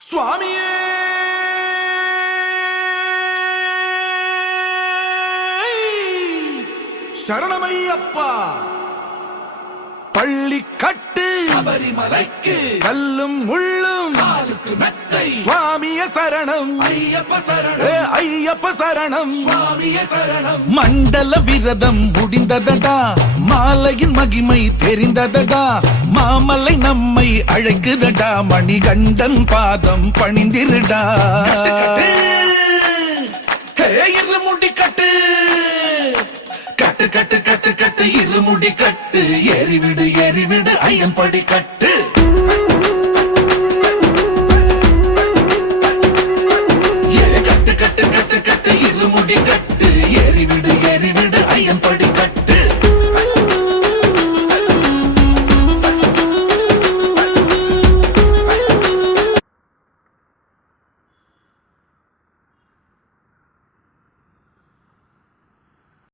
சுவாமியே சரணமையப்பா. பள்ளி கட்டு சபரிமலைக்கு கல்லும் முள்ளும் காலுக்கு மெத்தை. சுவாமிய சரணம் ஐயப்ப சரணம், ஐயப்ப சரணம். சுவாமியே சரணம். மண்டல விரதம் முடிந்ததடா, மாலையின் மகிமை தெரிந்ததடா, மாமலை நம்மை அழைக்குதடா, மணிகண்டன் பாதம் பணிந்திருடா. இருமுடி கட்டு கட்டு கட்டு கட்டு கட்டு இருமுடி கட்டு, ஏறிவிடு ஏறிவிடு ஐயன் படி கட்டு.